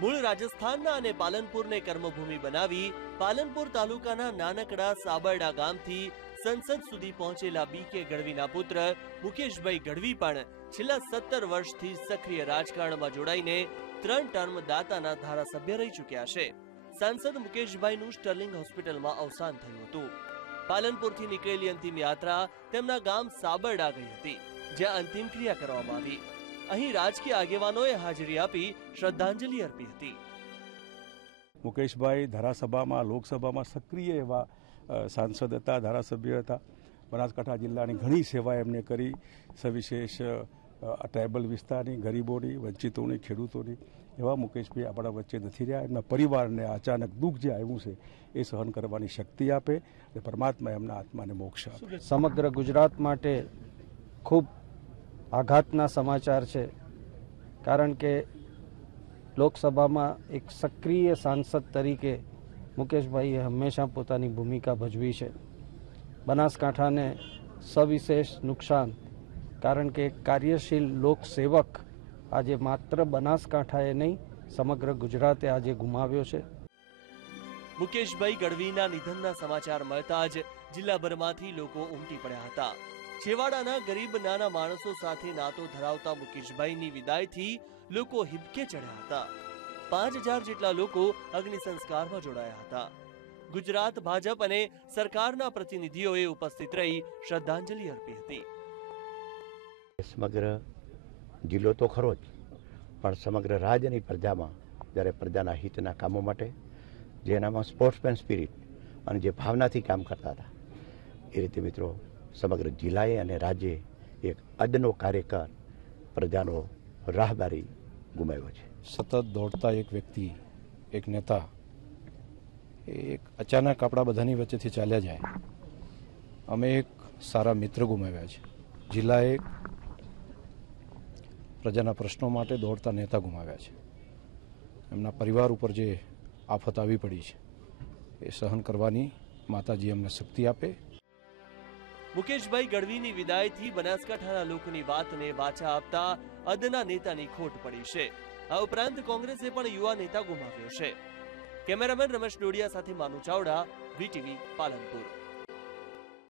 મૂળ રાજસ્થાનના અને પાલનપુરને કર્મભૂમિ બનાવી પાલનપુર તાલુકાના નાનકડા સાબરડા ગામથી સંસદ સુધી પહોંચેલા બી કે ગઢવીના પુત્ર મુકેશભાઈ ગઢવી પણ છેલ્લા સત્તર વર્ષથી સક્રિય રાજકારણમાં જોડાઈને ત્રણ ટર્મ દાતાના ધારાસભ્ય રહી ચૂક્યા છે. સાંસદ મુકેશભાઈનું સ્ટર્લિંગ હોસ્પિટલમાં અવસાન થયું હતું. પાલનપુરથી નીકળેલી અંતિમ યાત્રા તેમના ગામ સાબરડા ગઈ હતી, જ્યાં અંતિમ ક્રિયા કરવામાં આવી. અહીં રાજકીય આગેવાનોએ હાજરી આપી શ્રદ્ધાંજલિ અર્પી હતી. મુકેશભાઈ ધારાસભામાં લોકસભામાં સક્રિય એવા સાંસદ હતા ધારાસભ્ય હતા. બનાસકાંઠા જિલ્લાની ઘણી સેવા એમને કરી. સવિશેષ ટ્રાઇબલ વિસ્તારની ગરીબોની વંચિતોની ખેડૂતોની. એવા મુકેશભાઈ આપણા વચ્ચે નથી રહ્યા. એમના પરિવારને અચાનક દુઃખ જે આવ્યું છે એ સહન કરવાની શક્તિ આપે અને પરમાત્મા એમના આત્માને મોક્ષ આપે. સમગ્ર ગુજરાત માટે ખૂબ આઘાતના સમાચાર છે. કારણ કે લોકસભામાં એક સક્રિય સાંસદ તરીકે મુકેશભાઈએ હંમેશા પોતાની ભૂમિકા ભજવી છે. બનાસકાંઠાને સવિશેષ નુકસાન, કારણ કે કાર્યશીલ લોકસેવક આજે માત્ર બનાસકાંઠાએ નહીં, સમગ્ર ગુજરાતે આજે ગુમાવ્યો છે. મુકેશભાઈ ગઢવીના નિધનના સમાચાર મળતા જ જિલ્લાભરમાંથી લોકો ઉમટી પડ્યા હતા. છેવાડાના ગરીબ નાના માણસો સાથે નાતો ધરાવતા મુકેશભાઈની વિદાયથી લોકો હિબકે ચડ્યા હતા. પાંચ હજાર જેટલા લોકો અગ્નિ સંસ્કારમાં જોડાયા હતા. ગુજરાત, ભાજપ અને સરકારના પ્રતિનિધિઓએ ઉપસ્થિત રહી શ્રદ્ધાંજલિ અર્પી હતી. સમગ્ર જિલ્લો તો ખરો જ, પણ સમગ્ર રાજ્યની પ્રજામાં, જ્યારે પ્રજાના હિતના કામો માટે, જેનામાં સ્પોર્ટ્સમેન સ્પિરિટ અને જે ભાવનાથી કામ કરતા હતા એ રીતે મિત્રો સમગ્ર જિલ્લાએ અને રાજ્યે એક અદનો કાર્યકર, પ્રજાનો રાહદારી ગુમાવ્યો છે. સતત દોડતા એક વ્યક્તિ, એક નેતા એક અચાનક આપણા બધાની વચ્ચેથી ચાલ્યા જાય. અમે એક સારા મિત્ર ગુમાવ્યા છે. જિલ્લાએ પ્રજાના પ્રશ્નો માટે દોડતા નેતા ગુમાવ્યા છે. એમના પરિવાર ઉપર જે આફત આવી પડી છે, એ સહન કરવાની માતાજી અમને શક્તિ આપે મુકેશભાઈ ગઢવીની વિદાયથી બનાસકાંઠાના લોકોની વાતને વાચા આપતા અદના નેતાની ખોટ પડી છે. આ ઉપરાંત કોંગ્રેસે પણ યુવા નેતા ગુમાવ્યો છે. કેમેરામેન રમેશ ડોડિયા સાથે માનુ ચાવડા, વીટીવી પાલનપુર.